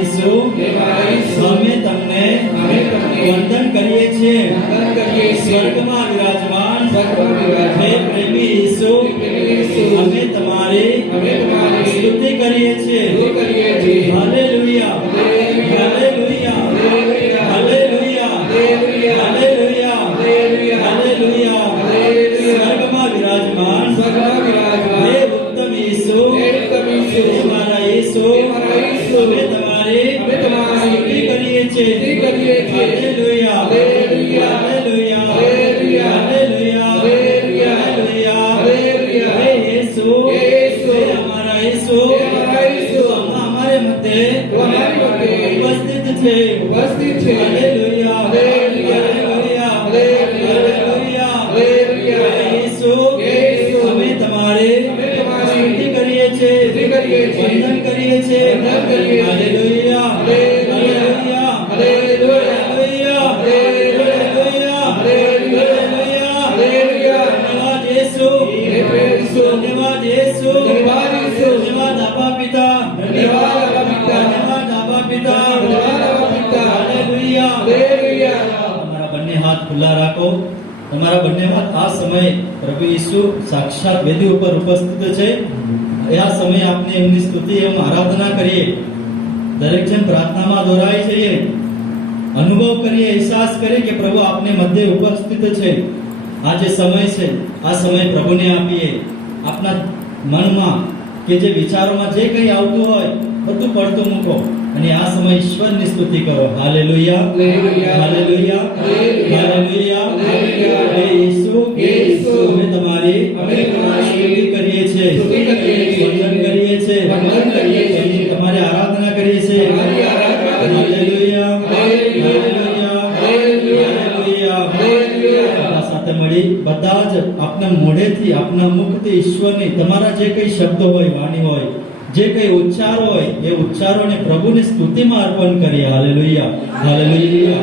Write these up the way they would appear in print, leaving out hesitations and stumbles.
ઈસુ અમે તમને વંદન કરીએ છીએ સ્વર્ગમાં વિરાજમાન હે પ્રેમી ઈસુ અમે તમારી સ્તુતિ કરીએ છીએ hallelujah hallelujah hallelujah hallelujah hallelujah સ્વર્ગમાં વિરાજમાન હે ઉત્તમ ઈસુ તમારા ઈસુ અમે તમારી સ્તુતિ કરીએ છીએ હાલેલુયા હાલેલુયા હાલેલુયા હાલેલુયા હે ઈસુ हमारा ईसु हमारे मध्य उपस्थित थे हालेलुया हालेलुया हालेलुया ईसु हमें तुम्हारे स्तुति करिए छे वंदन करिए छे hallelujah hallelujah hallelujah hallelujah hallelujah धन्यवाद यीशु धन्यवाद यीशु धन्यवाद आपा पिता धन्यवाद आपा पिता हालेलुया તમારા બંને હાથ ખુલ્લા રાખો તમારા બંને હાથ આ સમયે પ્રભુ ઈસુ સાક્ષાત વેદી ઉપર ઉપસ્થિત છે આ સમયે આપણે એમની સ્તુતિ એમ આરાધના કરીએ દરેક જણ પ્રાર્થનામાં દોરાય છે અનુભવ કરીએ અહેસાસ કરીએ કે પ્રભુ આપને મધ્ય ઉપસ્થિત છે આ જે સમય છે આ સમય પ્રભુને આપીએ આપના મનમાં કે જે વિચારોમાં જે કંઈ આવતું હોય બધું પડતું મૂકો અને આ સમય ઈશ્વરની સ્તુતિ કરો હાલેલુયા હાલેલુયા હાલેલુયા હે ઈસુ અમે તમારી સ્તુતિ કરીએ છીએ વંદન કરીએ છીએ તમારી આરાધના કરીએ છીએ હાલેલુયા હાલેલુયા હાલેલુયા સાથે મળી બધા જ આપના મોઢેથી આપના મુખથી ઈશ્વરની તમારા જે કઈ શબ્દો હોય વાણી હોય જે કઈ ઉચ્ચાર હોય એ ઉચ્ચારોને પ્રભુની સ્તુતિમાં અર્પણ કરીએ હાલેલુયા હાલેલુયા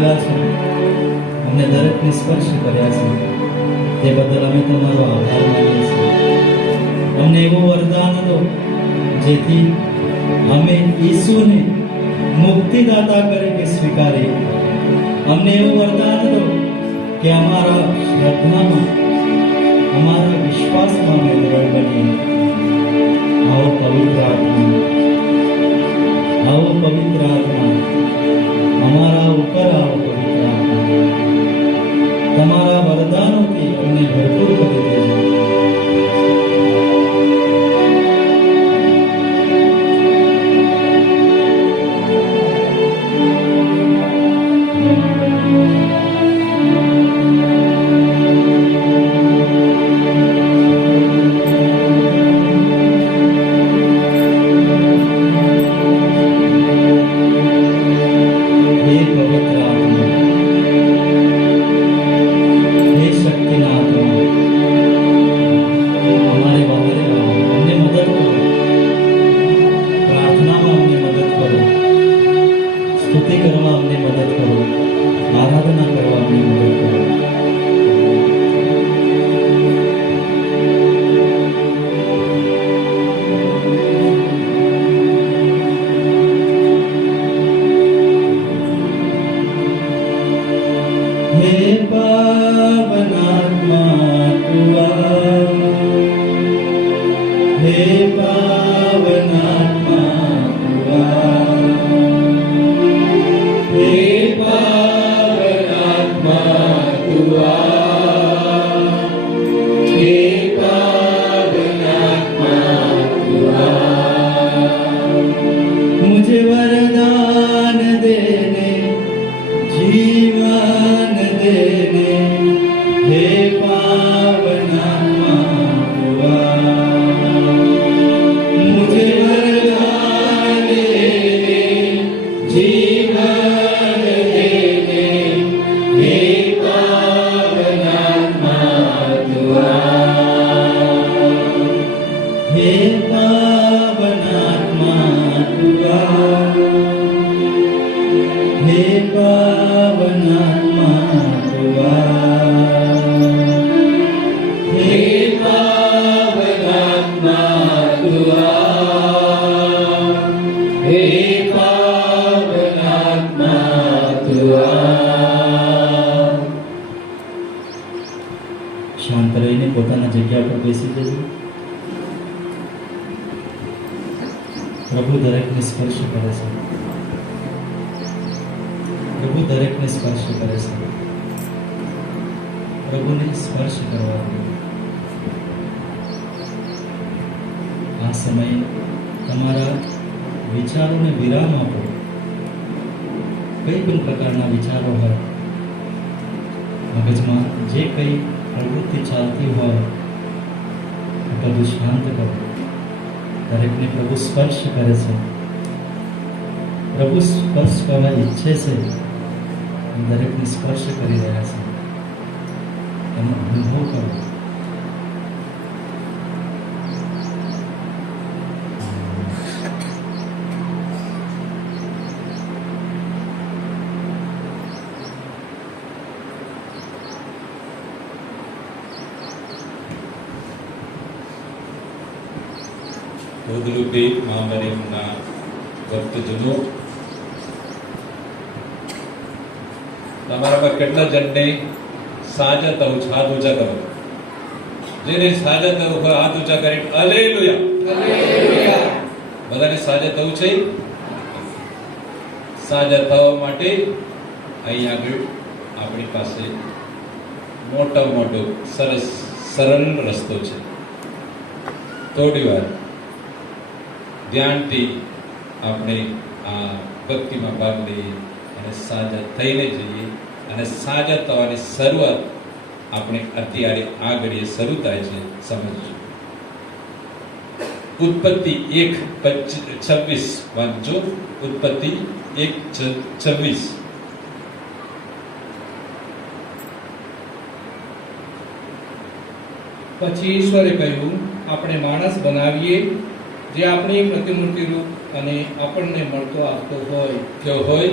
આવ્યા છો, અમને દરેકને સ્પર્શ કર્યા છે, તે બદલ અમે તમારો આભાર માનીએ છીએ. અમને એવું વરદાન દો જેથી અમે ઈસુને મુક્તિદાતા તરીકે સ્વીકારીએ. અમને એવું વરદાન દો કે અમારા શ્રદ્ધામાં, અમારા વિશ્વાસમાં અમે દ્રઢ બનીએ. આવો પવિત્ર આત્મા, આવો પવિત્ર આત્મા, અમારા ઉપર આવો પવિત્ર આત્મા, તમારા વરદાનોથી અમને ભરપૂર કરી દેજો. સ્તુતિ કરવા અમને મદદ કરો, આરાધના કરવા અમને મદદ કરો. હે પાવનાત્મા તું આ, હે પાવનાત્મા તું આ, હે પાવનાત્મા તું આ, હે પાવનાત્મા તું આ. મુझे वरदान देने, जीवन देने, हे पावनात्मा તું आ. मुझे वरदान देने, जीवन देने, हे पावनात्मा તું आ. हे पावनात्मा તું आ, हे पावनात्मा તું आ, हे पावनात्मा તું आ, हे पावनात्मा તું आ. શાંત રહીને પોતાના જગ્યા પર બેસી જજો. પ્રભુ દરેકને સ્પર્શ કરે છે. પ્રભુ દરેકને સ્પર્શ કરે છે. પ્રભુને સ્પર્શ કરવા આ સમયે તમારા વિચારોને વિરામ આપો. કઈ પણ પ્રકારના વિચારો હોય, મગજમાં જે કંઈ પ્રવૃત્તિ ચાલતી હોય, બધું શાંત કરો. દરેકને પ્રભુ સ્પર્શ કરે છે. પ્રભુ સ્પર્શ કરવા ઈચ્છે છે. દરેકને સ્પર્શ કરી રહ્યા છે. એનો અનુભવ કરો. બોધરૂપી મા મરિયમના ભક્તજનો, તમારામાં કેટલા જણને સાજા થવું છે? હાથ ઊંચા કરો. જેને સાજા થવું હોય હાથ ઊંચા કરી હાલેલુયા. બધાને સાજા થવું છે. સાજા થવા માટે અહીં આગળ આપણી પાસે મોટો સરસ સરળ રસ્તો છે. થોડી વાર ધ્યાનથી આપણે આ ભક્તિમાં ભાગ લઈએ અને સાજા થઈને જઈએ. અને સાજા થવાની શરૂઆત આપણે અત્યારે આગળ શરૂ થાય છે. સમજજો. ઉત્પત્તિ 1:26 વાંચો. ઉત્પત્તિ 1:26. પછી ઈશ્વરે કહ્યું, આપણે માણસ બનાવીએ જે આપણી પ્રતિમૂર્તિ રૂપ અને આપણને મળતો આપતો હોય. કેવો હોય?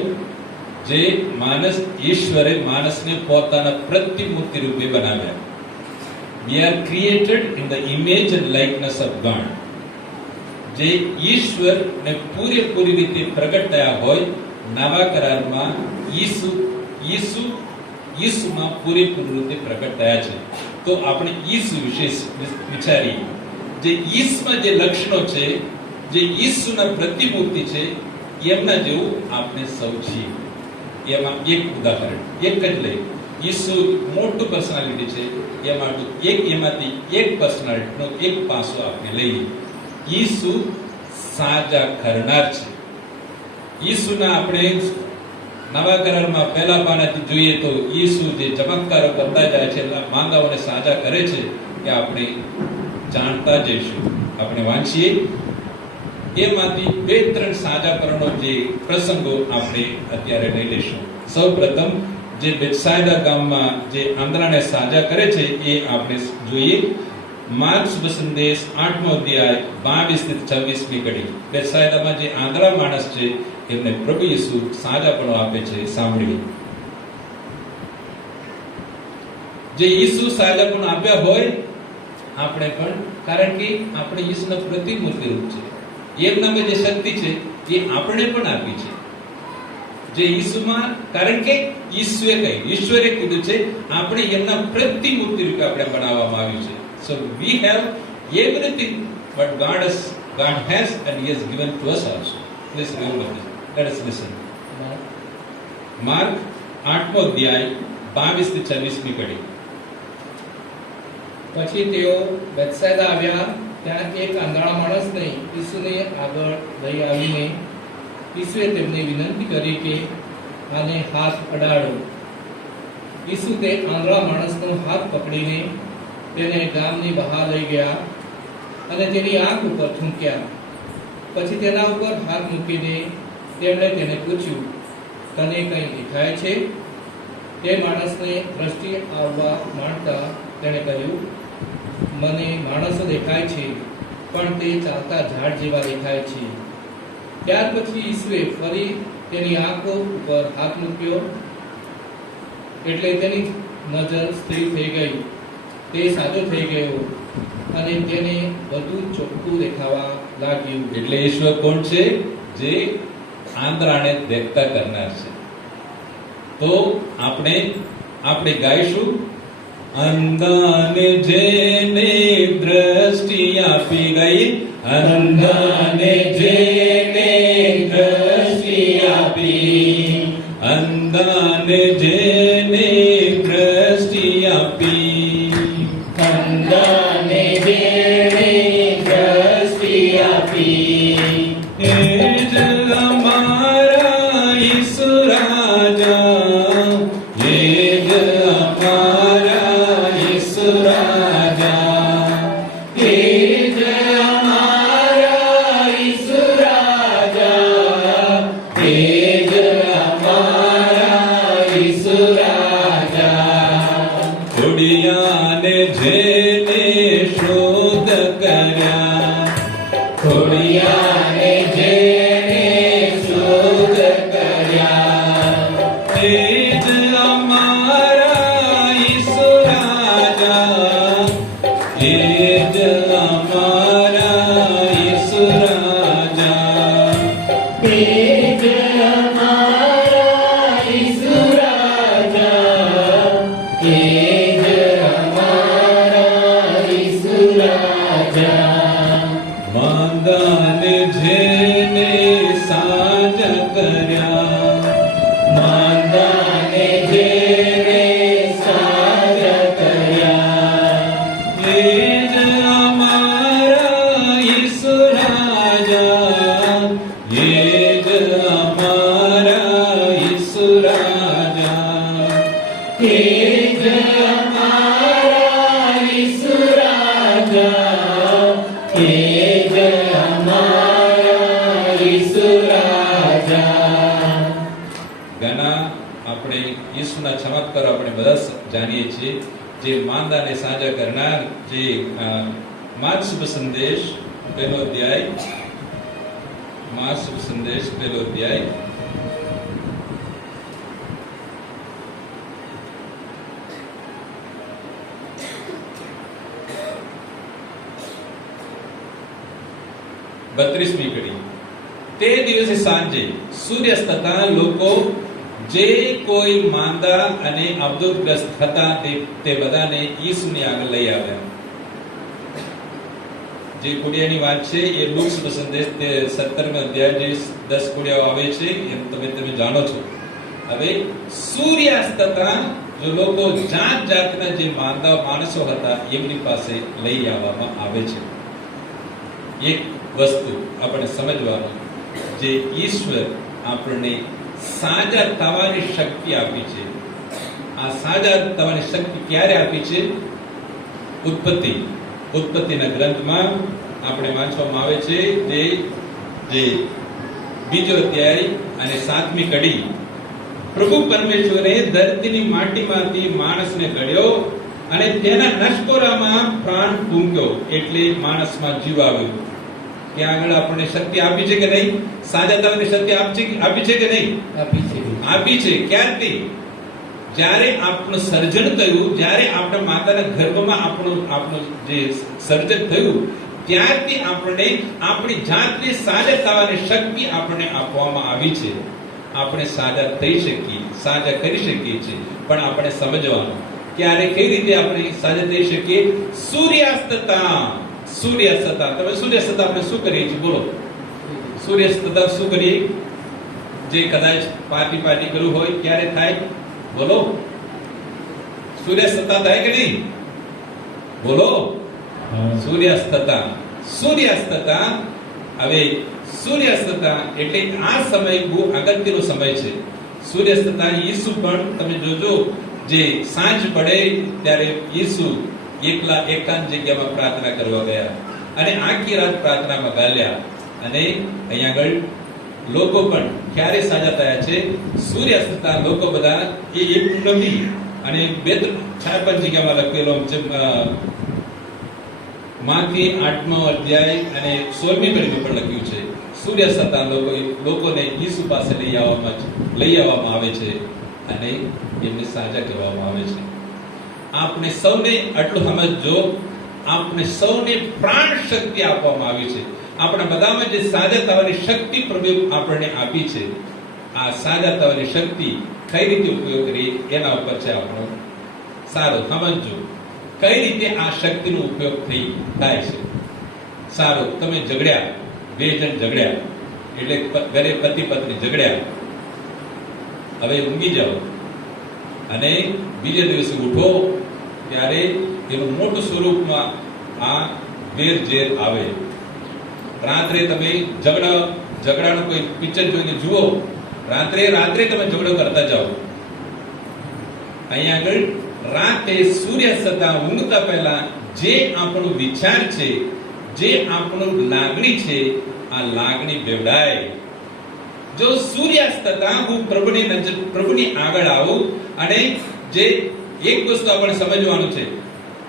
જે માનસ ઈશ્વરે માણસને પોતાના પ્રતિમૂર્તિ રૂપે બનાવ્યા. We are created in the image and likeness of God. જે ઈશ્વરને પૂરેપૂરી રીતે પ્રગટ થયા હોય નવા કરારમાં ઈસુમાં પૂરેપૂરી રીતે પ્રગટ થયા છે. તો આપણે ઈસુ વિશે વિચારીએ. જે ઈસમાં જે લક્ષણો છે, જે ઈસુના પ્રતિમૂર્તિ છે, એમના જેવું આપણે સૌ છીએ. એમાં એક ઉદાહરણ એક જ લઈ. ઈસુ મોટું પર્સનાલિટી છે, એમાંથી એક પર્સનાલિટીનો એક પાસો આપણે લઈએ. ઈસુ સાજા કરનાર છે. ઈસુના આપણે નવા કરારમાં પહેલા પાનાથી જોઈએ તો ઈસુ જે ચમત્કારો કરતા જાય છે, માંદાઓને સાજા કરે છે, કે આપણે જાણતા જઈશું. આપણે વાંચીએ એમાંથી 2-3 સાજાકરણો જે પ્રસંગો આપણે અત્યારે લઈ લઈશું. સૌપ્રથમ જે બેથસાયદા ગામમાં જે આંધળાને સાજા કરે છે એ આપણે જોઈએ. માર્ક શુભ સંદેશ 8મો અધ્યાય 22 થી 26મી કડી. બેથસાયદામાં જે આંધળા માણસ છે એમને પ્રભુ ઈસુ સાજાપણું આપે છે. સાંભળીએ. જે ઈસુ સાજાપણું આપ્યા હોય આપણે પણ, કારણ કે આપણે ઈસુના પ્રતિમૂર્તિ રૂપ છે. એમનામાં જે શક્તિ છે એ આપણે પણ આપી છે જે ઈસુમાં, કારણ કે ઈશ્વરે કીધું છે આપણે એમના પ્રતિમૂર્તિ રૂપે આપણે બનાવવામાં આવ્યું છે. So we have everything what God has and He has given to us also. Please remember this. Let us listen. Mark 8મો અધ્યાય 22 થી 26મી કડી. પછી તેઓ બેથસાયદા આવ્યા. ત્યાં એક આંધળા માણસને ઈસુને આગળ લઈ આવીને ઈસુએ તેમને વિનંતી કરી કે આને હાથ અડાડો. ઈસુ તે આંધળા માણસનો હાથ પકડીને તેને ગામની બહાર લઈ ગયા અને તેની આંખ ઉપર થૂંક્યા. પછી તેના ઉપર હાથ મૂકીને તેમણે તેને પૂછ્યું, તને કંઈ દેખાય છે? તે માણસને દ્રષ્ટિ આવવા માંડતા તેણે કહ્યું, મને માણસો દેખાય છે, પણ તે ચાલતા ઝાડ જેવા દેખાય છે. ત્યાર પછી ઈસુએ ફરી તેની આંખો ઉપર હાથ મૂક્યો, એટલે તેની નજર સ્થિર થઈ ગઈ. તે સાજો થઈ ગયો અને તેને વધુ ચોખ્ખું દેખાવા લાગ્યું. એટલે ઈશ્વર કોણ છે? જે આંધળાને દેખતા કરનાર છે. તો આપણે ગાઈશું, અંધાને જેને દ્રષ્ટિ આપી ગઈ, અંધાને જેને દ્રષ્ટિ આપી, અંધાને જેને દ્રષ્ટિ આપી, અંધાને જેને દ્રષ્ટિ આપી, એ જ અમારા ઈસુ રાજા, એ જ અમારા ઈસુ રાજા, એ જ અમારા ઈસુ રાજા, એ જ અમારા ઈસુ રાજા. ખોડિયાને જેને શોધ કર્યા, ખોડિયાને જેને શોધ કર્યા, એ જ અમારા ઈસુ રાજા, એ જ અમારા ઈસુ રાજા, એ જ અમારા ઈસુ રાજા, એ જ અમારા ઈસુ રાજા. માંદાને જેને સાજા કર્યા, માંદાને જેને સાજા કર્યા, એ જ અમારા ઈસુ રાજા, એ જ અમારા ઈસુ રાજા, એ જ અમારા ઈસુ રાજા, એ જ અમારા ઈસુ રાજા. ઘણા આપણે ઈસુના ચમત્કારો આપણે બધા જાણીએ છીએ. જે માંદાને સાજા કરનાર, જે માર્ક શુભ સંદેશ 1લો અધ્યાય, માર્ક શુભ સંદેશ 1લો અધ્યાય 32મી કડી. તે દિવસે સાંજે સૂર્યાસ્ત થતા લોકો જે કોઈ માંદા અને અવધૂતગ્રસ્ત હતા તે બધાને ઈસુની આગળ લઈ આવ્યા. જે કુડિયાની વાત છે એ લુક સંદેશ 17મે અધ્યાય જે 10 કુડિયાઓ આવે છે એમ તમે જાણો છો. હવે સૂર્યાસ્ત થતા જો લોકો જાત જાતના જે માંદા માણસો હતા એમની પાસે લઈ આવવામાં આવે છે. એક વસ્તુ આપણે સમજવાનું, જે ઈશ્વર આપણને સાજા થવાની શક્તિ આપી છે. આ સાજા થવાની શક્તિ ક્યારે આપી છે? ઉત્પત્તિના ગ્રંથમાં આપણે વાંચવામાં આવે છે જે 2જો અધ્યાય અને 7મી કડી. પ્રભુ પરમેશ્વરે ધરતીની માટીમાંથી માણસને ઘડ્યો અને તેના નસકોરામાં પ્રાણ ફૂંક્યો, એટલે માણસમાં જીવ આવ્યો. ત્યાં આગળ આપણને શક્તિ આપી છે કે નહીં? સાજા થવાની શક્તિ આપી છે કે નહીં? આપી છે. ક્યારથી? જ્યારે આપણું સર્જન થયું, જ્યારે આપણા માતાના ગર્ભમાં આપણું જે સર્જન થયું, ત્યારથી આપણને આપણી જાતને સાજા થવાની શક્તિ આપણને આપવામાં આવી છે. આપણે સાજા થઈ શકીએ, સાજા કરી શકીએ છીએ, પણ આપણે સમજવાનું ક્યારે કઈ રીતે આપણે સાજા થઈ શકીએ? સૂર્યાસ્તતા. તમે સૂર્યાસ્તતા આપણે શું કરીએ છીએ? બોલો. સૂર્યાસ્તતા શું કરીએ? જે કદાચ પાર્ટી કરવું હોય ક્યારે થાય? બોલો. સૂર્યાસ્તતા થાય કે નહીં? બોલો. સૂર્યાસ્તતા. હવે સૂર્યાસ્તતા એટલે આ સમય બહુ અગત્યનો સમય છે. સૂર્યાસ્તતા ઈસુ પણ તમે જોજો, જે સાંજ પડે ત્યારે ઈસુ એકલા એકાંત જગ્યામાં પ્રાર્થના કરવા ગયા અને આખી રાત પ્રાર્થનામાં ગાલ્યા. અને અહીંયા આગળ લોકો પણ ક્યારે સાજા થયા છે? સૂર્યાસ્તતા. લોકો બધા એ એક નથી અને 4-5 જગ્યામાં લખેલો છે. માંથી 8મો અધ્યાય અને 16મી કડીમાં પણ લખ્યું છે. સૂર્યાસ્તતા લોકોને ઈસુ પાસે લઈ આવવામાં આવે છે અને એમને સાજા કરવામાં આવે છે. આપણે સૌને આટલું સમજો, આપણે સૌને પ્રાણ શક્તિ આપવામાં આવી છે. આપણા બધામાં જે સાજા થવાની શક્તિ પ્રભુ આપણને આપી છે, આ સાજા થવાની શક્તિ કઈ રીતે ઉપયોગ કરીએ એના ઉપર છે આપણો. સારું સમજો કઈ રીતે આ શક્તિનો ઉપયોગ થાય છે. સારું, તમે ઝઘડ્યા, 2 જણ ઝઘડ્યા, એટલે ઘરે પતિ પત્ની ઝઘડ્યા. હવે ઊંઘી જાઓ અને બીજે દિવસે ઉઠો ત્યારે એનું મોટું સ્વરૂપમાં આ વેર ઝેર આવે. રાત્રે તમે ઝઘડાનું કોઈ પિક્ચર જોઈને જુઓ, રાત્રે તમે ઝઘડો કરતા જાઓ. અહીંયા આગળ રાતે સૂર્યાસ્તતા ઊંઘતા પહેલા જે આપણો વિચાર છે, જે આપણું લાગણી છે, આ લાગણી બેવડાય. જો સૂર્યાસ્તતા હું પ્રભુની આગળ આવું અને જે એક વસ્તુ આપણે સમજવાનું છે,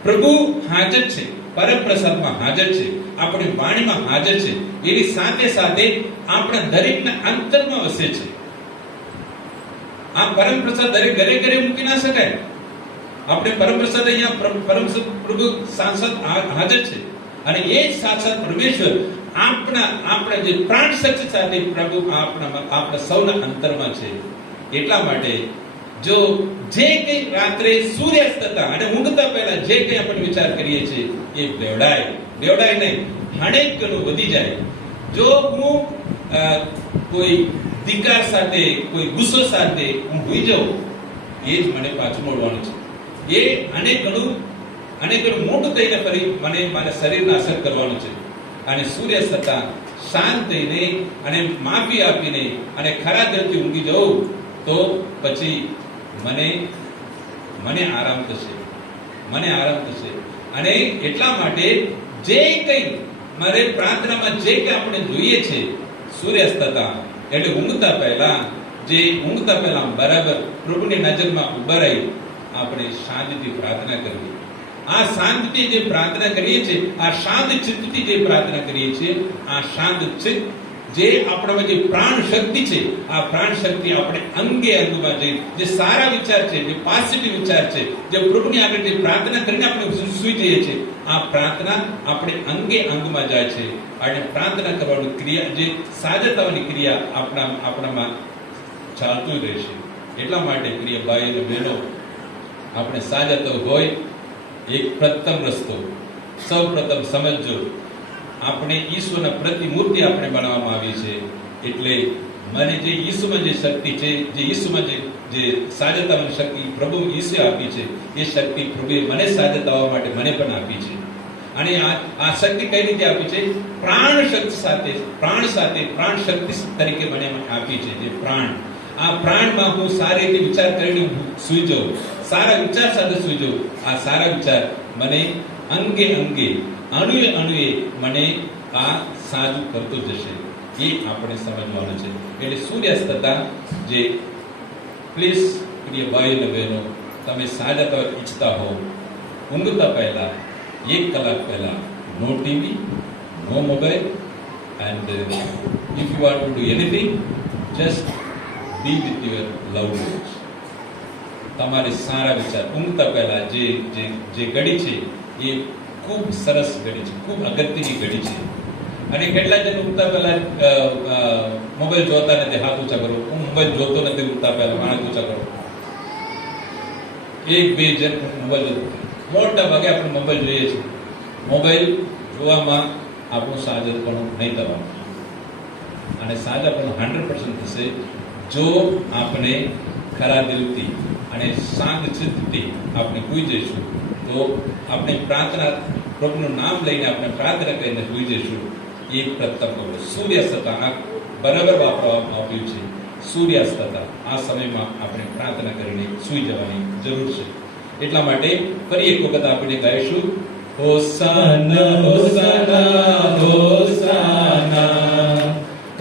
પ્રભુ હાજર છે, પરમપ્રસાદમાં હાજર છે, આપણી વાણીમાં હાજર છે, એની સાથે સાથે આપણા દરેકના અંતરમાં વસે છે. આ પરમપ્રસાદ દરેક ઘરે મૂકી ના શકાય. આપણે પરમપ્રસાદ અહીંયા પ્રભુ સાંસદ હાજર છે અને એ સાક્ષાત પરમેશ્વર આપણા જે પ્રાણ શક્તિ સાથે પ્રભુ આપણા સૌના અંતરમાં છે. એટલા માટે જો જે કઈ રાત્રે સૂર્યાસ્તતા અને ઊંઘતા પહેલા જે કઈ આપણે વિચાર કરીએ છીએ એ બેવડાય નહીં, અનેક ગણું વધી જાય. જો હું કોઈ ધિક્કાર સાથે, કોઈ ગુસ્સો સાથે હું હોઈ જાઉં, એ જ મને પાછું મળવાનું છે. એ અનેક ગણું મોટું થઈને ફરી મને શરીરને અસર કરવાનું છે. અને સૂર્યાસ્તતા શાંત થઈને અને માફી આપીને અને ખરા દિલથી ઊંઘી જાઉં તો પછી મને આરામ થશે. અને એટલા માટે જે કંઈ મારે પ્રાર્થનામાં જે કંઈ આપણે જોઈએ છે, સૂર્યાસ્તતા એટલે ઊંઘતા પહેલા બરાબર પ્રભુની નજરમાં ઉભા રહી આપણે શાંતિથી પ્રાર્થના કરવી. આ શાંતિથી જે પ્રાર્થના કરીએ છીએ, આ શાંત ચિત્તથી જે પ્રાર્થના કરીએ છીએ, આ શાંત ચિત્ત જે આપણામાં જે પ્રાણ શક્તિ છે, આ પ્રાણ શક્તિ આપણે અંગમાં જઈ જે સારા વિચાર છે, જે પોઝિટિવ વિચાર છે, જે પ્રભુની આગળ જે પ્રાર્થના કરીને આપણે સૂઈ જઈએ છીએ, આ પ્રાર્થના આપણે અંગમાં જાય છે અને પ્રાર્થના કરવાની ક્રિયા, જે સાજા થવાની ક્રિયા આપણામાં ચાલતું રહેશે. એટલા માટે પ્રિય ભાઈ અને બહેનો, આપણે સાજા થવું હોય, એક પ્રથમ રસ્તો, સૌ પ્રથમ સમજો, આપણે ઈશ્વરના પ્રતિમૂર્તિ આપણે બનાવવામાં આવી છે. એટલે મને જે ઈસુમાં જે શક્તિ છે, જે ઈસુમાં જે સાજા થવાની શક્તિ પ્રભુ ઈસુએ આપી છે, એ શક્તિ પ્રભુએ મને સાજા થવા માટે મને પણ આપી છે. અને આ શક્તિ કઈ રીતે આપી છે? પ્રાણ શક્તિ તરીકે મને આપી છે. જે પ્રાણ, આ પ્રાણમાં હું સારી રીતે વિચાર કરીને સુઈ જાઉં, સારા વિચાર સાથે સુઈ જાઉં. આ સારા વિચાર મને અંગે અણુએ મને આ સાજું કરતું જશે. એ આપણે સમજવાનું છે. એટલે સૂર્યાસ્ત થતા જે, પ્લીઝ પ્રિય ભાઈ અને બહેનો, તમે સાજા થવા ઈચ્છતા હો, ઊંઘતા પહેલા 1 કલાક પહેલા no TV, no mobile, and if you want to do anything, just be with your loved ones. તમારે સારા વિચાર ઊંઘતા પહેલા જે ઘડી છે એ ખૂબ સરસ ઘડી છે, ખૂબ અગત્યની ઘડી છે. અને કેટલા જણ ઊંઘતા પહેલા મોબાઈલ જોતા નથી? હાથ ઊંચા કરો. હું મોબાઈલ જોતો નથી ઊંઘતા પહેલા, હાથ ઊંચા કરો. 1-2 જણ મોબાઈલ જોતો. મોટા ભાગે આપણે મોબાઈલ જોઈએ છીએ. મોબાઈલ જોવામાં આપણું સાજાપણું નહીં થવાનું. અને સાજાપણું 100% થશે જો આપણે ખરા દિલથી અને શાંત ચિત્તથી આપણે સૂઈ જઈશું. તો આપણે પ્રાર્થના, પ્રભુનું નામ લઈને આપણે પ્રાર્થના કરીને સૂઈ જઈશું. એ પ્રથમ પગલું. સૂર્યાસ્ત થતા, આ બરાબર વાપરવામાં આવ્યું છે. સૂર્યાસ્ત થતા આ સમયમાં આપણે પ્રાર્થના કરીને સૂઈ જવાની જરૂર છે. એટલા માટે ફરી એક વખત આપણે ગાઈશું, hosanna hosanna hosanna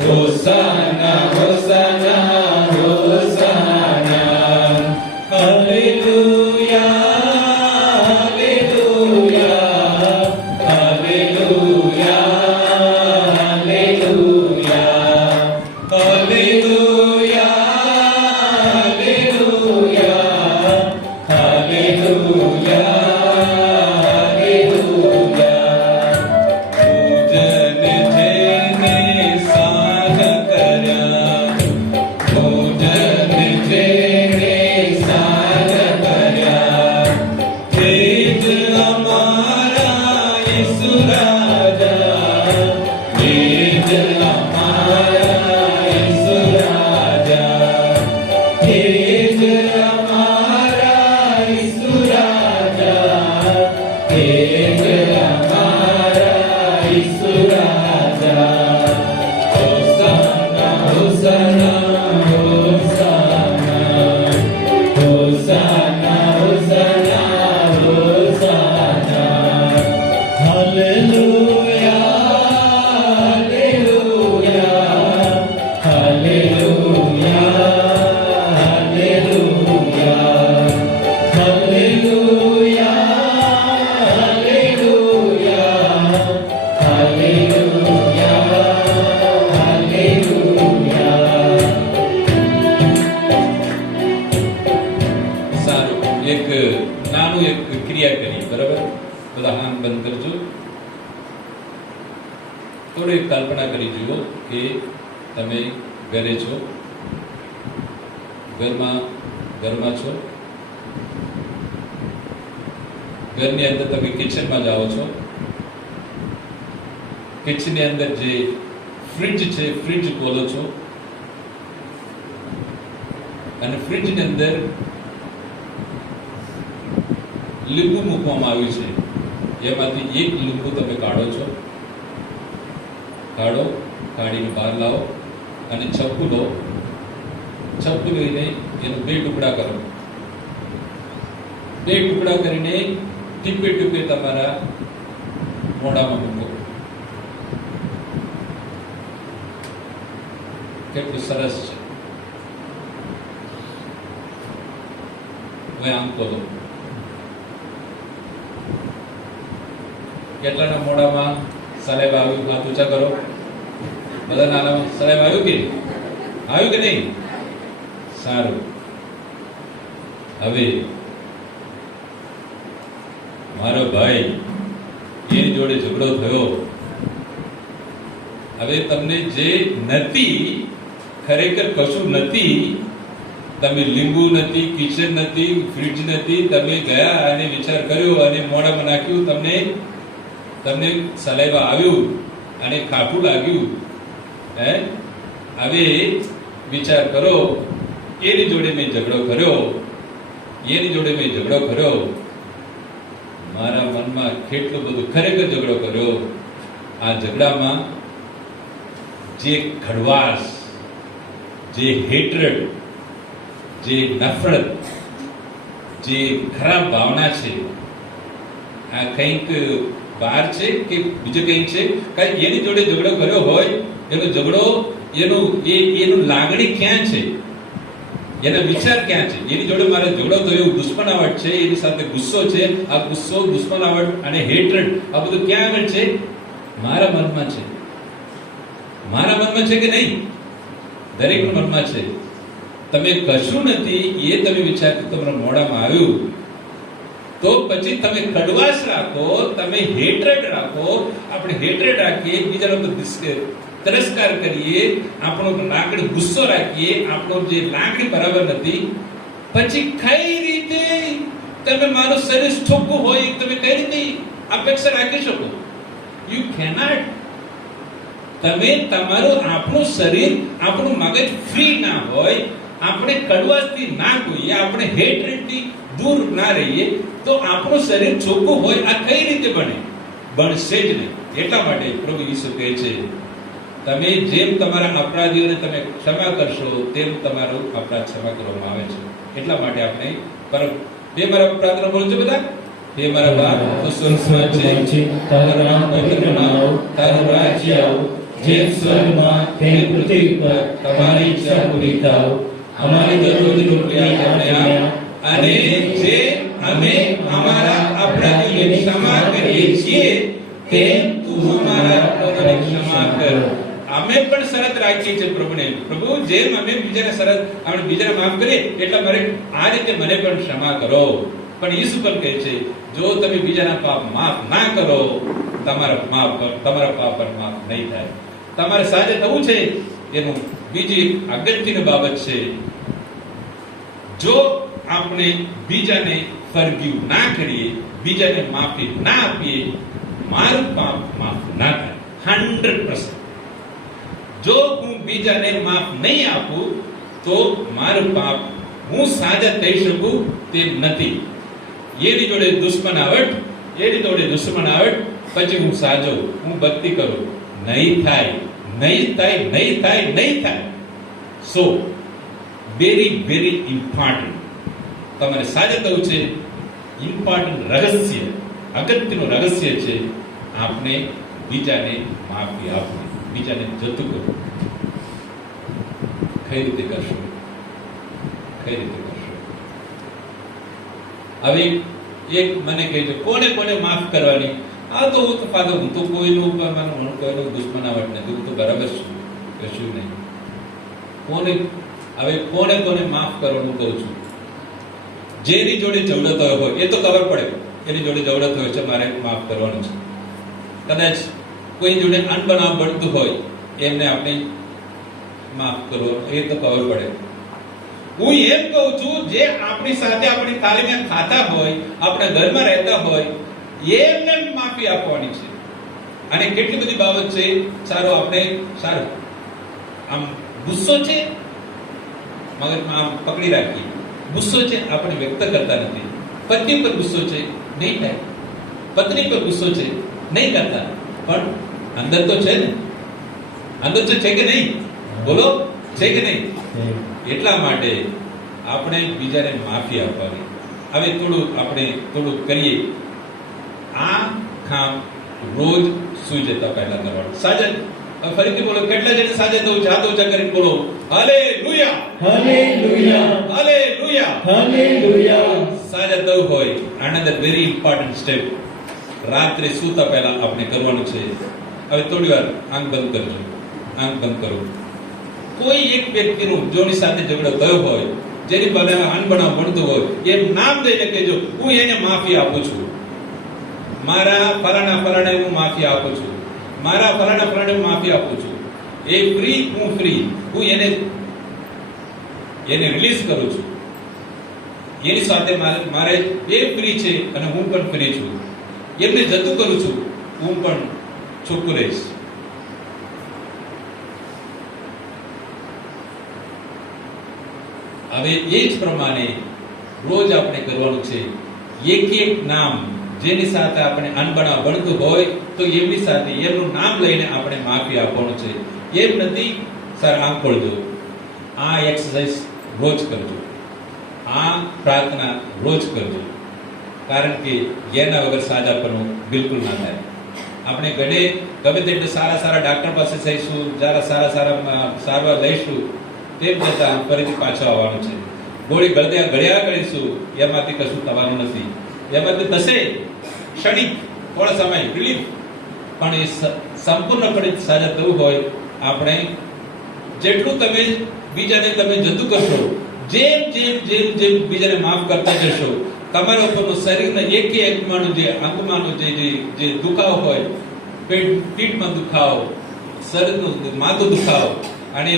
hosanna hosanna hosanna, hallelujah hallelujah hallelujah hallelujah hallelujah કલ્પના કરી જુઓ કે તમે ઘરે છો, ઘરમાં છો, ઘરની અંદર તમે કિચનમાં જાઓ છો. કિચનની અંદર જે ફ્રિજ છે, ફ્રિજ ખોલો છો અને ફ્રિજની અંદર લીંબુ મૂકવામાં આવ્યું છે. એમાંથી એક લીંબુ તમે કાઢો છો, કાઢીને બહાર લાવો અને ચપ્પુ લો. ચપ્પુ લઈને એનું 2 ટુકડા કરો. 2 ટુકડા કરીને ટીપે ટીપે તમારા મોઢામાં મૂકો. કેટલું સરસ છે. હવે આમ ખોલો. કેટલાના મોઢામાં સલેબ આવ્યું? હાથ ઊંચા કરો. બધા નાના સલેબ આવ્યું કે નહીં? સારું. હવે મારો ભાઈ એની જોડે ઝઘડો થયો હવે તમને જે નથી, ખરેખર કશું નથી, તમે લીંબુ નથી, કિચન નથી, ફ્રીજ નથી, તમે ગયા અને વિચાર કર્યો અને મોઢામાં નાખ્યું, તમને સલાઈવા આવ્યું અને ખાટું લાગ્યું, હે? હવે વિચાર કરો, એની જોડે મેં ઝઘડો કર્યો, મારા મનમાં કેટલું બધું ખરેખર ઝઘડો કર્યો. આ ઝઘડામાં જે ખડવાશ, જે હેટ્રેડ, જે નફરત, જે ખરાબ ભાવના છે, આ કંઈક બહાર છે કે બીજું કંઈક છે, કઈ એની જોડે ઝઘડો કર્યો હોય, એનો ઝઘડો, એનું લાગણી ક્યાં છે, એનો વિચાર ક્યાં છે? એની જોડે મારે ઝઘડો થયો, એવું દુશ્મનાવટ છે, એની સાથે ગુસ્સો છે. આ ગુસ્સો, દુશ્મનાવટ અને હેટ્રેડ, આ બધું ક્યાં આગળ છે? મારા મનમાં છે. મારા મનમાં છે કે નહીં? દરેકના મનમાં છે. તમે કશું નથી એ તમે વિચાર તમારા મોઢામાં આવ્યું, તો પછી તમે કડવાશ રાખો, તમે હેટ્રેડ રાખો. આપણે હેટ્રેડ રાખીએ, બીજાનો તિરસ્કાર કરીએ, આપણો લાગણી ગુસ્સો રાખીએ, આપણો જે લાગણી બરાબર નથી, પછી કઈ રીતે તમે મારું શરીર ચોખ્ખું હોય તમે કઈ રીતે અપેક્ષા રાખી શકો? You cannot. તમે તમારું આપણું શરીર, આપણું મગજ ફ્રી ના હોય, આપણે કડવાશથી ના હોઈએ, આપણે હેટ્રેડથી દૂર ના રહીએ, તો આપણું શરીર ચોખ્ખું હોય. આ કઈ રીતે બનશે જ નહીં. એટલા માટે પ્રભુ ઈસુ કહે છે, તમે જેમ તમારા અપરાધીઓને તમે ક્ષમા કરશો, તેમ તમારો અપરાધ ક્ષમા કરવામાં આવે છે. એટલા માટે આપણે હે મારા પ્રાર્થના બોલો છો બધા. હે મારા બાપ, તું સ્વર્ગમાં છે, તારું નામ પવિત્ર બનાવો, તારું રાજ્ય આવો, જેમ સ્વર્ગમાં તેમ પૃથ્વી પર તમારી ઈચ્છા પૂરી થાવ. અમારી દરરોજની રોટલી અમને આપ, અને જે અમે અમારા અપરાધીઓને ક્ષમા કરીએ છીએ, તેમ તું અમારા અપરાધોને ક્ષમા કર. અમે પણ શરત રાખીએ છીએ પ્રભુને, પ્રભુ જેમ અમે બીજાને માફ કરીએ, એટલે મારે આ રીતે મને પણ ક્ષમા કરો. પણ ઈસુ પણ કહે છે, જો તમે બીજાના પાપ માફ ના કરો, તમારા પાપ પણ માફ નહીં થાય. તમારે સાજે થવું છે, એનું બીજી અગત્યની બાબત છે, જો આપણે બીજાને ફરગીવ ના કરીએ, બીજાને માફી ના આપીએ, મારું પાપ માફ ના થાય 100%. જો હું બીજાને માફ નહીં આપું, તો મારું પાપ હું સાજા થઈ શકું તેમ નથી. એની જોડે દુશ્મનાવટ, પછી હું સાજો, હું ભક્તિ કરું, નહીં થાય. સો વેરી વેરી ઇમ્પોર્ટન્ટ. તમારે સાજા થવું છે. ઇમ્પોર્ટન્ટ રહસ્ય, અગત્યનું રહસ્ય છે, આપણે બીજાને માફી આપવી, બીજાને જતું કરવું. કઈ રીતે કરશો? હવે એક મને કહેજો, કોને માફ કરવાની? આ તો હું તો કોઈનું દુશ્મનાવટ નથી, હું તો બરાબર છું, કશું નહીં. કોને માફ કરવાનું કહું છું? જેની જોડે ઝઘડો થયો હોય, એ તો ખબર પડે એની જોડે ઝઘડો થયો છે, મારે માફ કરવાનું છે. કદાચ કોઈ જોડે અનબનાવ બનતું હોય, એમને આપણે માફ કરવો, એ તો ખબર પડે. હું એમ કહું છું, જે આપણી સાથે આપણી તાલીમ ખાતા હોય, આપણા ઘરમાં રહેતા હોય, એમને માફી આપવાની છે. અને કેટલી બધી બાબત છે. સારું આમ ગુસ્સો છે, મગજમાં આમ પકડી રાખીએ. ગુસ્સો છે, આપણે વ્યક્ત કરતા નથી. પતિ પર ગુસ્સો છે, નહીં થાય. પત્ની પર ગુસ્સો છે, નહીં કરતા. પણ અંદર તો છે ને, અંદર તો છે કે નહીં? બોલો, છે કે નહીં? એટલા માટે આપણે બીજાને માફી આપવાની. હવે થોડું કરીએ. આ કામ રોજ સુઈ જતા પહેલા કરવાનું. સાજન, ફરીથી બોલો, કેટલા જણ સાજે તો હાથ ઊંચા કરીને બોલો, હાલેલુયા, હાલેલુયા, હાલેલુયા, હાલેલુયા. સાજા થવું હોય, આનંદ વેરી ઇમ્પોર્ટન્ટ સ્ટેપ. રાત્રે સૂતા પહેલા આપણે કરવાનું છે. હવે થોડી વાર આંખ બંધ કરજો, આંખ બંધ કરો. કોઈ એક વ્યક્તિનું જોની સાથે ઝઘડો થયો હોય, જેની બધામાં અનબનાવ બનતું હોય, એમ નામ દઈને કહેજો, હું એને માફી આપું છું. મારા ફલાણા હું માફી આપું છું. મારા ફલાણા માફી આપું છું, એ ફ્રી, હું ફ્રી, હું એને રિલીઝ કરું છું, એની સાથે મારે એ ફ્રી છે અને હું પણ ફ્રી છું, એમને જતું કરું છું, હું પણ ચોખ્ખું રહીશ. હવે એ જ પ્રમાણે રોજ આપણે કરવાનું છે. એક નામ જેની સાથે આપણે અનબનાવ બનતું હોય તો એમની સાથે એમનું નામ લઈને આપણે માફી આપવાનું છે. એમ નથી સર આમ ખોલજો, આ એક્સરસાઇઝ રોજ કરજો, આ પ્રાર્થના રોજ કરજો, કારણ કે એના વગર સાજાપણું બિલકુલ ના થાય. આપણે ગમે તેટલે સારા ડાક્ટર પાસે જઈશું, જરા સારા સારવાર લઈશું, તેમ છતાં ફરીથી પાછો આવવાનું છે. ગોળી ગળ્યા કરીશું, એમાંથી કશું થવાનું નથી. એમાંથી થશે ક્ષણિક થોડા સમય રિલીફ, પણ એ સંપૂર્ણપણે સાજા થવું હોય આપણે જેટલું તમે બીજાને તમે જતું કરશો, જેમ બીજાને માફ કરતા જશો, તમારા ઉપરનું શરીરના એકમાંનું જે અંગમાંનું જે દુખાવો હોય, પીઠમાં દુખાવો, શરીરનો માથું દુખાવો અને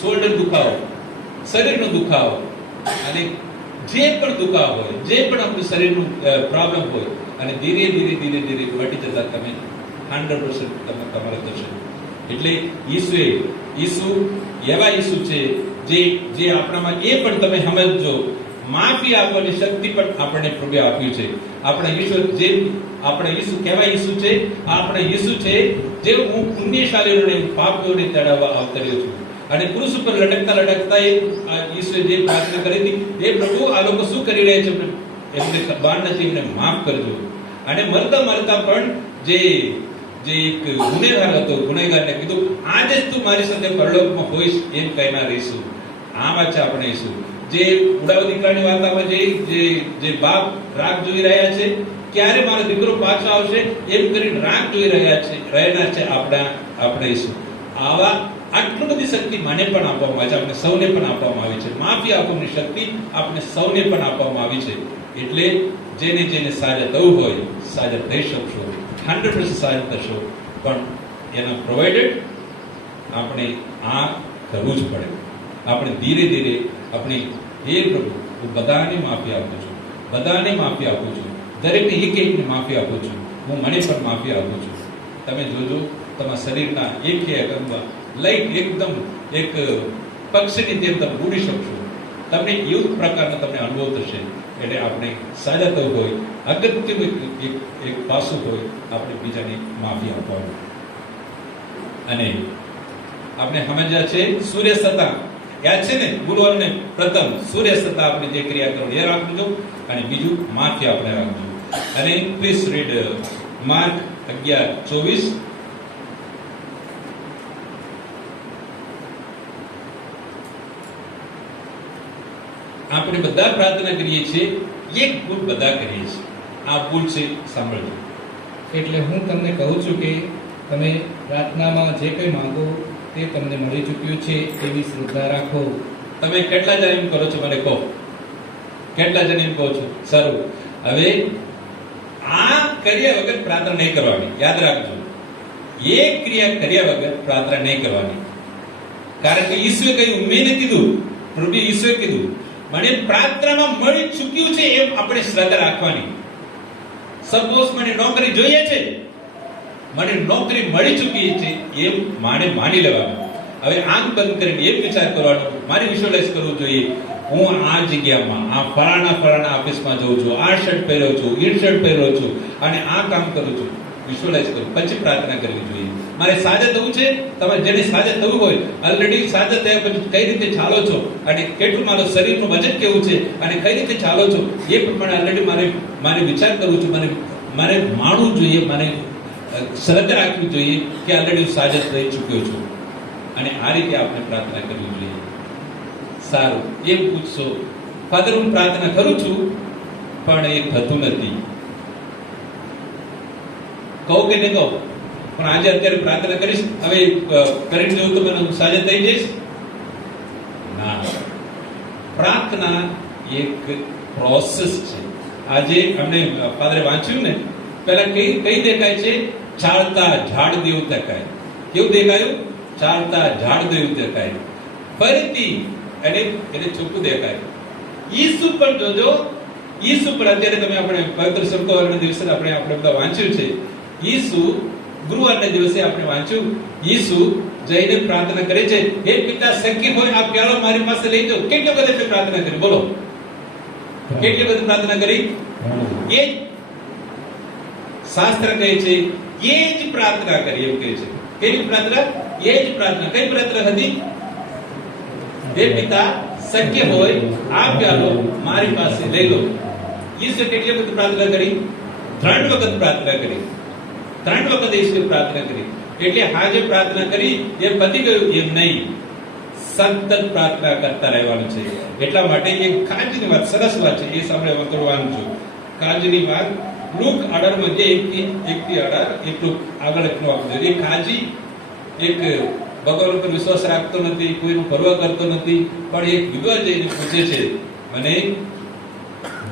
શોલ્ડર દુખાવો, શરીરનો દુખાવો અને જે પણ દુખાવો હોય, જે પણ આપણું શરીરનું પ્રોબ્લેમ હોય, અને ધીરે ધીરે મટી જતા તમે 100% તમે તમારે થશે. એટલે ઈસુ એવા ઈસુ છે જે આપણામાં એ પણ તમે સમજો, માફી આપવાની શક્તિ પણ આપણને પ્રભુએ આપ્યું છે. આપણા ઈસુ કેવા ઈસુ છે? આપણા ઈસુ છે જે હું પુણ્યશાળીઓને પાપીઓને તેડાવવા અવતર્યો છું. અને ક્રુસ ઉપર લટકતા ઈસુએ જે પ્રાર્થના કરી હતી, એ પ્રભુ આ લોકો શું કરી રહ્યા છે એમને ખબર નથી, એમને માફ કરજો. અને મરતા પણ જે એક ગુનેગાર હતો, ગુનેગારને કીધું આજે જ તું મારી સાથે પરલોકમાં હોઈશ એમ કહેનાર ઈસુ. આ વાત છે આપણે ઈસુ. જે ઉડાવ દીકરાની વાર્તામાં જે બાપ રાહ જોઈ રહ્યા છે, ક્યારે મારો દીકરો પાછો આવશે એમ કરીને રાહ જોઈ રહેનાર છે આપણા ઈસુ. આટલી બધી શક્તિ મને પણ આપવામાં આવી છે, આપણે સૌને પણ આપવામાં આવી છે. માફી આપવાની શક્તિ આપણે સૌને પણ આપવામાં આવી છે. એટલે જેને સાજા થવું હોય સાજા થઈ શકશો, 100% સાજા થશો. પણ એના પ્રોવાઇડેડ આપણે આ કરવું જ પડે. આપણે ધીરે આપણે હે પ્રભુ હું બધાને માફી આપું છું, બધાને માફી આપું છું, દરેકને એકને માફી આપું છું, હું મને પણ માફી આપું છું. તમે જોજો તમારા શરીરના એક અંગમાં લાઈટ એકદમ એક પક્ષીની જેમ તમે ઉડી શકશો. તમને એવું પ્રકારનો તમને અનુભવ થશે. એટલે આપણે સાજા થવું હોય, અગત્યનું એક પાસું હોય, આપણે બીજાને માફી આપવાનું. અને આપણે સમજ્યા છે સૂર્ય સત્તા યાદ છે ને, ગુરુવારને પ્રથમ સૂર્ય સત્તા આપણે જે ક્રિયા કરો એ રાખજો, અને બીજું માફી આપણે રાખજો. અને પ્લીઝ રીડ માર્ક 11:24. આપણે બધા પ્રાર્થના કરીએ છીએ, એક ભૂલ બધા કરીએ છીએ. આ ભૂલ છે, સાંભળજો. એટલે હું તમને કહું છું કે તમે પ્રાર્થનામાં જે કંઈ માંગો તે તમને મળી ચૂક્યું છે એવી શ્રદ્ધા રાખો. તમે કેટલા જણ એમ કરો છો મને કહો? કેટલા જણ એમ કહો છો? સારું. હવે આ કર્યા વગર પ્રાર્થના નહીં કરવાની, યાદ રાખજો. એક ક્રિયા કર્યા વગર પ્રાર્થના નહીં કરવાની. કારણ કે ઈશ્વરે કહ્યું, મેં કીધું, પ્રભુ ઈશ્વરે કીધું મને પ્રાર્થનામાં મળી ચૂક્યું છે એમ આપણે શ્રદ્ધા રાખવાની. સપોઝ મને નોકરી જોઈએ છે, મને નોકરી મળી ચૂકી છે એમ માની લેવાનું. હવે આંખ બંધ કરીને એક વિચાર કરવાનો, મારે વિઝ્યુઅલાઇઝ કરવું જોઈએ, હું આ જગ્યામાં આ ફલાણા ઓફિસમાં જઉં છું, આ શર્ટ પહેર્યો છું, ઈ શર્ટ પહેર્યો છું અને આ કામ કરું છું. વિઝ્યુઅલાઇઝ કરો, પછી પ્રાર્થના કરવી જોઈએ. મારે સાજા થવું છે. તમે જેને સાજા થવું હોય, ઓલરેડી સાજા થયા પછી કઈ રીતે ચાલો છો અને કેટલું મારું શરીરનું વજન કેવું છે અને કઈ રીતે ચાલો છો એ પ્રમાણે ઓલરેડી મારે વિચાર કરવું છું, મારે માનવું જોઈએ, મને શ્રદ્ધા રાખવી જોઈએ કે ઓલરેડી હું સાજા થઈ ચૂક્યો છું. અને આ રીતે આપણે પ્રાર્થના કરવી જોઈએ. સારું, એમ પૂછશો, ફાધર હું પ્રાર્થના કરું છું પણ એ થતું નથી. કહું કે નહીં કહું? પણ આજે અત્યારે પ્રાર્થના કરીશ, હવે કરીને જોઉં તો મને સાજા થઈ જઈશ? ના. પ્રાર્થના એક પ્રોસેસ છે. આજે અમને ફાધરે વાંચ્યું ને, પહેલા કઈ દેખાય છે? ચાલતા ઝાડ જેવું દેખાય. કેવું દેખાયું? ચાલતા ઝાડ જેવું દેખાય. ફરીથી એને ચોખ્ખું દેખાય. ઈસુ પણ જોજો, ઈસુ પણ અત્યારે તમે આપણે પવિત્ર શુક્રવારના દિવસે આપણે બધા વાંચ્યું છે. ઈસુ ગુરુવારના દિવસે આપણે વાંચ્યું, ઈસુ જઈને પ્રાર્થના કરે છે, હે પિતા શક્ય હોય આ પ્યાલો મારી પાસે લઈ જાઓ. કેટલી વખત પ્રાર્થના કરી? બોલો, કેટલી વખત પ્રાર્થના કરી? એ શાસ્ત્ર કહે છે એ જ પ્રાર્થના કરી, એમ કહે છે. કેવી પ્રાર્થના? એ જ પ્રાર્થના. કઈ પ્રાર્થના હતી? હે પિતા શક્ય હોય આ પ્યાલો મારી પાસે લઈ લો. ઈસુ કેટલી વખત પ્રાર્થના કરી? 3 વખત પ્રાર્થના કરી. 3 વખત ઈસુ પ્રાર્થના કરી. એટલે આ જે પ્રાર્થના કરી એ પતી ગયું એમ નહીં, સતત પ્રાર્થના કરતા રહેવાનું છે. એટલા માટે એક કાજની વાત, સરસ વાત છે, એ સાંભળે કરવાનું છું. કાજની વાત લુક 18 માં જે 1 થી 18 એટલું આગળ એટલું આપવું જોઈએ. એક કાજી એક ભગવાન ઉપર વિશ્વાસ રાખતો નથી, કોઈનું પરવા કરતો નથી, પણ એક વિધવા જઈને પૂછે છે, મને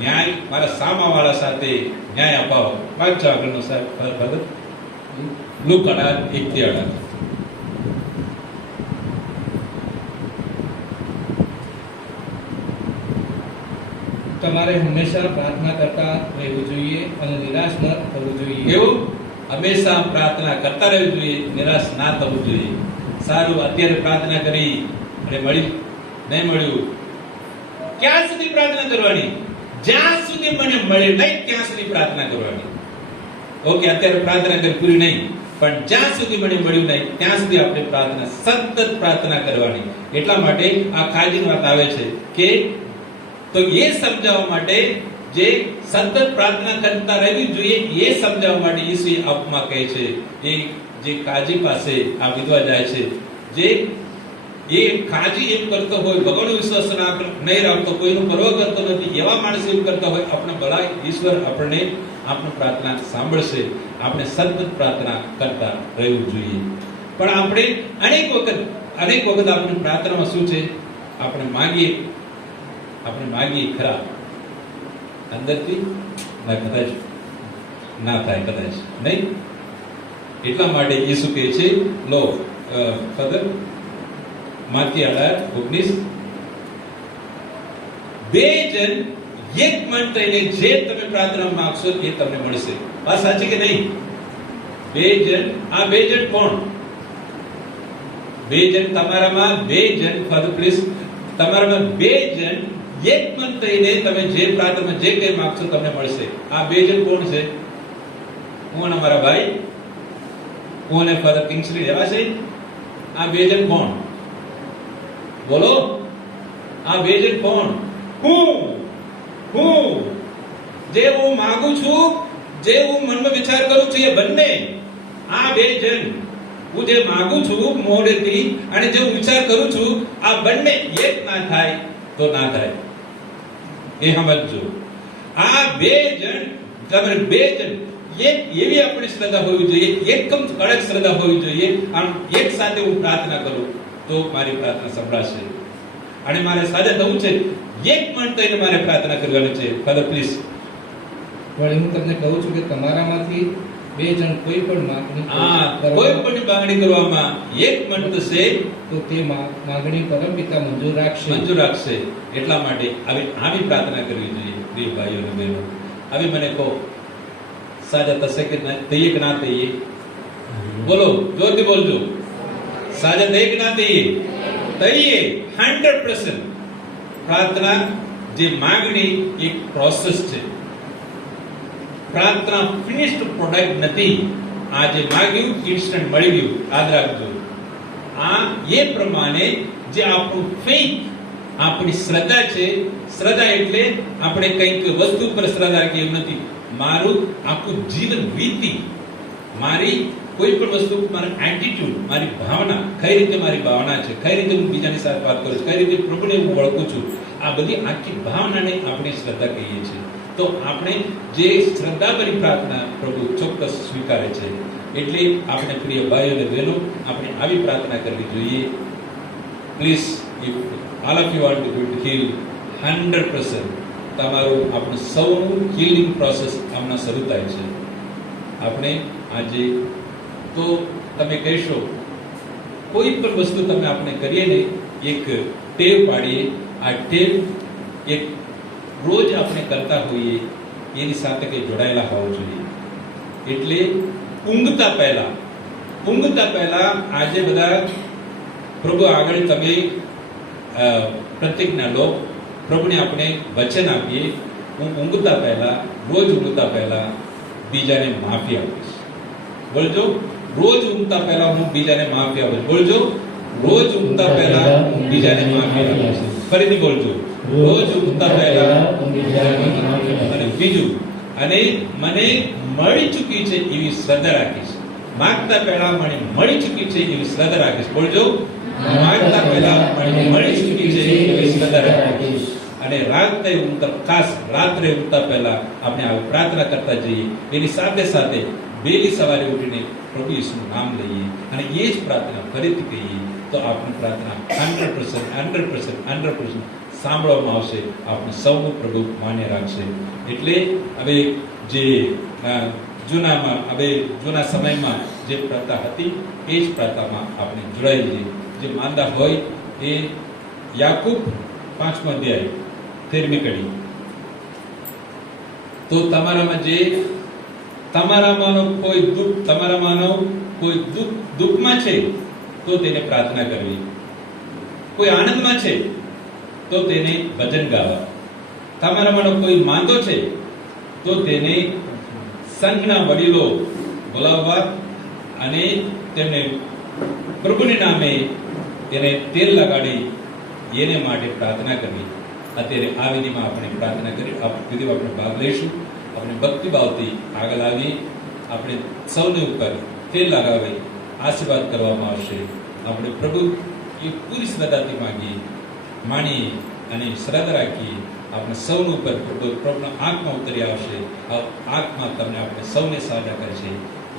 ન્યાય મારા સામાવાળા સાથે ન્યાય અપાવો. વાંચો આગળનો સાહેબ ભગત. લુક 18 1 થી 18. તમારે હંમેશા પ્રાર્થના કરતા રહેવું જોઈએ અને નિરાશ ન થવું જોઈએ. એવું હંમેશા પ્રાર્થના કરતા રહેવું જોઈએ, નિરાશ ના થવું જોઈએ. સારું, અત્યારે પ્રાર્થના કરી અને નહીં મળ્યું, ક્યાં સુધી પ્રાર્થના કરવાની? જ્યાં સુધી મને મળે નહીં ત્યાં સુધી પ્રાર્થના કરવાની. ઓકે, અત્યારે પ્રાર્થના કરી પૂરી નહીં, પણ જ્યાં સુધી મને મળ્યું નહીં ત્યાં સુધી આપણે પ્રાર્થના, સતત પ્રાર્થના કરવાની. એટલા માટે આ કાજીની વાત આવે છે કે તો એ સમજાવવા માટે જે સતત પ્રાર્થના કરતા રહેવી જોઈએ એ સમજાવવા માટે ઈસુ આપમાં કહે છે. એ જે કાજી પાસે આ વિધવા જાય છે, જે એ કાજી એમ કરતો હોય, ભગવાનનો વિશ્વાસ નહીં રાખતો, કોઈનું પરવા કરતો નથી, એવા માણસ એમ કરતા હોય, આપણે ભલા ઈશ્વર આપણને આપણી પ્રાર્થના સાંભળશે. આપણે સતત પ્રાર્થના કરતા રહેવું જોઈએ. પણ આપણે અનેક વખત આપણી પ્રાર્થનામાં શું છે? આપણે માગીએ ખરા, અંદરથી કદાચ ના થાય, કદાચ નહીં. એટલા માટે ઈસુ કહે છે, લો ફાધર, માથી 18:19, 2 જણ એક મન થઈને જે તમે પ્રાર્થના માંગશો એ તમને મળશે. વાત સાચી કે નહીં? 2 જણ. આ 2 જણ કોણ? 2 જણ તમારામાં 2 જણ, ફાધર પ્લીઝ, તમારામાં 2 જણ એક મન થઈને તમે જે પ્રાર્થના જે કઈ માંગશો તમને મળશે. આ 2 જણ કોણ છે? કોણ? અમારા ભાઈ કોણ? ફાધર કિંગસ્લી એવા છે. આ 2 જણ કોણ? બોલો, આ 2 જણ કોણ? હું જે હું માંગુ છું, જે હું મનમાં વિચાર કરું છું, એ બંને આ 2 જણ. હું જે માંગુ છું મોઢેથી અને જે હું વિચાર કરું છું, આ બંને એક ના થાય તો ના થાય. એ સમજો. આ 2 જણ, તમારે 2 જણ એક એવી આપણી શ્રદ્ધા હોવી જોઈએ, એકદમ કડક શ્રદ્ધા હોવી જોઈએ. આમ એક સાથે હું પ્રાર્થના કરું તો મારી પ્રાર્થના સંભળાશે. અને મારે સાજા થવું છે, એક મન થઈને મારે પ્રાર્થના કરવાની છે. Father please. વળી હું તમને કહું છું કે તમારામાંથી 2 જણ કોઈ પણ માંગણી કરવામાં એક મન થશે તો તે માંગણી પરમપિતા મંજૂર રાખશે. એટલા માટે આવી પ્રાર્થના કરવી જોઈએ. પ્રિય ભાઈઓ અને બહેનો, આવી મને કહો, સાજા થશે કે થઈએ કે ના થઈએ? બોલો, જોરથી બોલજો. સાજા થઈએ કે ના થઈએ? 100%. પ્રાર્થના જે માંગણી એક પ્રોસેસ છે. પ્રાર્થના ફિનિશ્ડ પ્રોડક્ટ નથી. આ જે માંગ્યું ઇન્સ્ટન્ટ મળી ગયું, યાદ રાખજો. આ એ પ્રમાણે જે આપણું ફેથ, આપણી શ્રદ્ધા છે. શ્રદ્ધા એટલે આપણે કંઈક વસ્તુ પર શ્રદ્ધા રાખીએ એમ નથી. મારું આખું જીવન વીતી, મારી કોઈ પણ વસ્તુ, મારા એટીટ્યુડ, મારી ભાવના, કઈ રીતે મારી ભાવના છે, કઈ રીતે હું બીજાની સાથે વાત કરું છું, કઈ રીતે પ્રભુને હું ઓળખું છું, આ બધી આખી ભાવનાને આપણે શ્રદ્ધા કહીએ છીએ. તો આપણે જે શ્રદ્ધાભરી પ્રાર્થના પ્રભુ ચોક્કસ સ્વીકારે છે. એટલે આપણે પ્રિય ભાઈઓ અને બહેનો, આપણે આવી પ્રાર્થના કરવી જોઈએ. Please, if all of you want to heal 100%, તમારું આપણું સૌનું હીલિંગ પ્રોસેસ હમણાં શરૂ થાય છે. આપણે આજે તો તમે કહેશો કોઈ પણ વસ્તુ તમે આપણે કરીએ ને એક ટેવ પાડીએ, આ ટેવ એક રોજ આપણે કરતા હોઈએ એની સાથે કંઈ જોડાયેલા હોવું જોઈએ. એટલે ઊંઘતા પહેલા આજે બધા પ્રભુ આગળ તમે પ્રતિજ્ઞા લો, પ્રભુને આપણે વચન આપીએ, હું રોજ ઊંઘતા પહેલા બીજાને માફી આપીશ. બોલજો, રોજ ઊંઘતા પહેલા હું બીજાને માફી આપીશ. બોલજો, રોજ ઊંઘતા પહેલા હું બીજાને માફી આપીશ. ફરીથી બોલજો, રોજ ઊંઘતા પહેલા અને બીજું, અને મને મળી ચૂકી છે એવી શ્રદ્ધા રાખીશ. માગતા પહેલા મને મળી ચૂકી છે એવી શ્રદ્ધા રાખીશ. બોલજો, માગતા પહેલા મને મળી ચૂકી છે એવી શ્રદ્ધા રાખીશ. અને રાત્રે ઊંઘતા પહેલા આપણે આ પ્રાર્થના કરતા જઈએ. એની સાથે સાથે વહેલી સવારે ઉઠીને પ્રભુ ઈસુનું નામ લઈએ અને એ જ પ્રાર્થના ફરીથી કહીએ તો આપણી પ્રાર્થના 100% સાંભળવામાં આવશે. આપણે સૌનું પ્રભુ માન્ય રાખશે. એટલે હવે જે જૂના સમયમાં જે પ્રથા હતી એ જ પ્રથામાં આપણે જોડાઈ જઈએ. જે માંદા હોય એ યાકૂબ 5મો અધ્યાય 13મી કડી. તો તમારામાંનો કોઈ દુઃખમાં છે તો તેને પ્રાર્થના કરવી, કોઈ આનંદમાં છે તો તેને ભજન ગાવા, તમારામાંનો કોઈ માંદો છે તો તેને સંઘના વડીલો બોલાવવા અને તેમને પ્રભુના નામે તેને તેલ લગાડી એને માટે પ્રાર્થના કરવી. અત્યારે આ વિધિમાં આપણે પ્રાર્થના કરી વિધિમાં આપણે ભાગ લઈશું. આપણે ભક્તિભાવથી આગળ આવી આપણે સૌને ઉપર તેલ લગાવી આશીર્વાદ કરવામાં આવશે. આપણે પ્રભુ એ પૂરી શ્રદ્ધાથી માણીએ અને શ્રદ્ધા રાખીએ. આપણે સૌનું ઉપર પ્રભુના આંખમાં ઉતરી આવશે. આંખમાં તમને આપણે સૌને સાજા કરશે.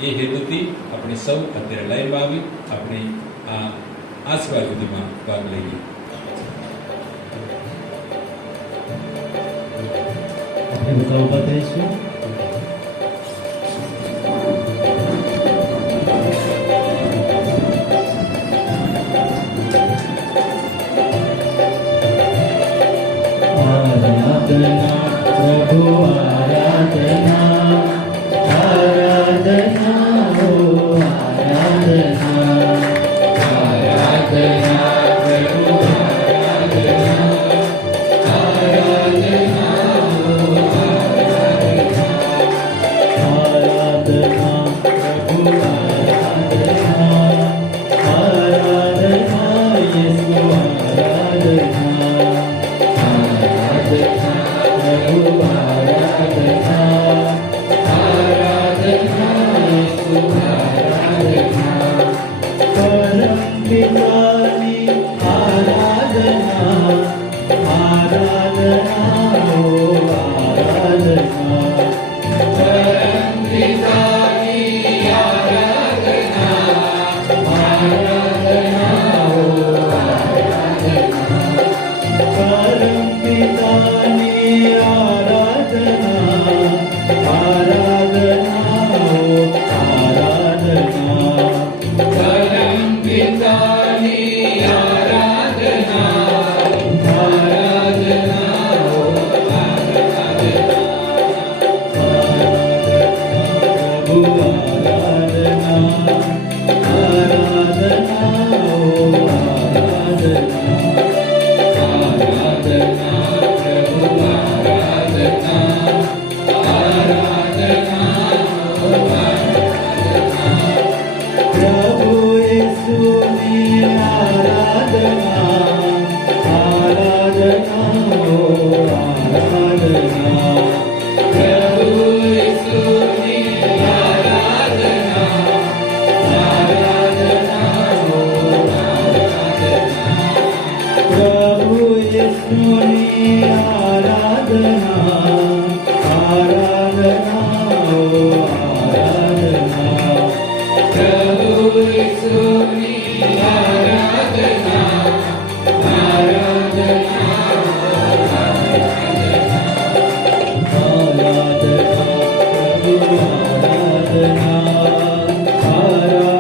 એ હેતુથી આપણે સૌ અત્યારે લાઈનમાં આવી આપણે આ આશીર્વાદ વિધિમાં ભાગ લઈએ. બધા ઉભા થઈશું. આરાધના પ્રભુ આરાધના, આરાધના હો આરાધના, આરાધના પ્રભુ આરાધના, આરાધના હો આરાધના, પ્રભુ આરાધના, આરાધના યેસુ આરાધના, પ્રભુ આરાધના, આરાધના યેસુ આરાધના, પરમ પિતાની આરાધના, આરાધના હો આરાધના, પરમ પિતાની આરાધના, આરાધના હો આરાધના, પરમ પિતાની આરાધના, આરાધના હો આરાધના, પરમ પિતાની આરાધના, આરાધના હો આરાધના, પ્રભુ આરાધના, આરાધના હો આરાધના, આરાધના પ્રભુ આરાધના, આરાધના હો આરાધના, પ્રભુ યેસુની આરાધના, આરાધના હો આરાધના, પ્રભુ યેસુની આરાધના, આરાધના હો આરાધના, પ્રભુ યેસુની આરાધના, આરાધના હો આરાધના, પ્રભુ યેસુની આરાધના, આરાધના હો આરાધના, આરાધના પ્રભુ આરાધના, આરાધના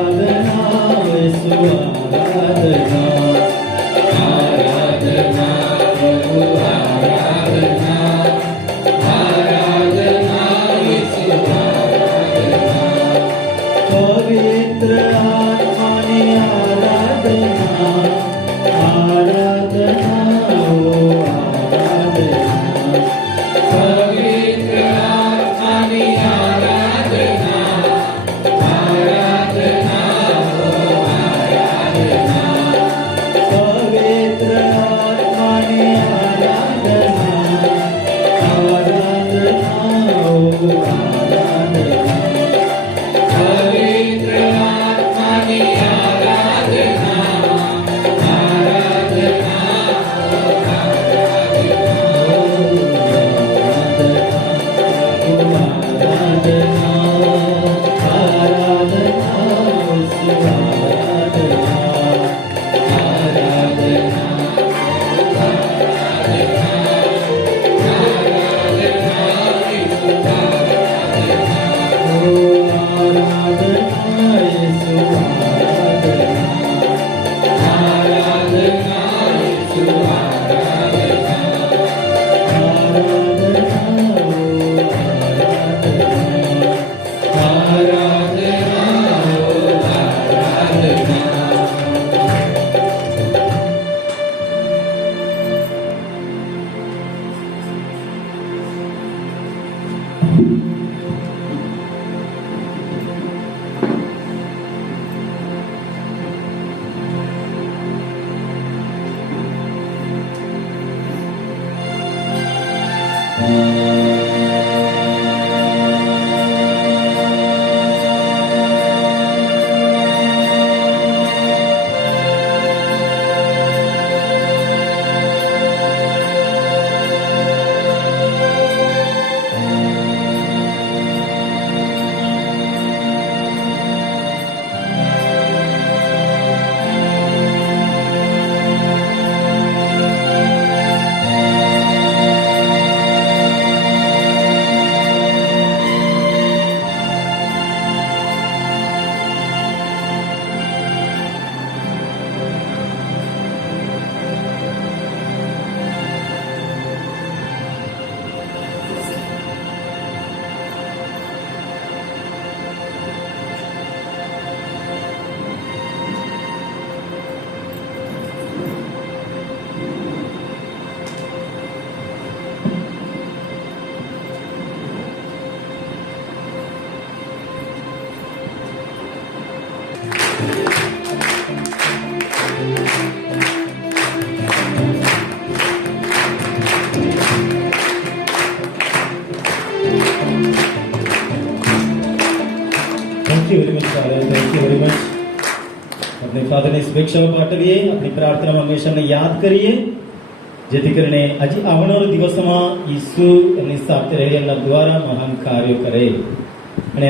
thank you very much father, thank you very much. આપણે ફાધરની શુભેચ્છાઓ પાઠવીએ, આપણી પ્રાર્થનામાં હંમેશા અમને યાદ કરીએ, જેથી કરીને હજી આવનારા દિવસોમાં ઈસુ એમની સાથે રહી એમના દ્વારા મહાન કાર્યો કરે. અને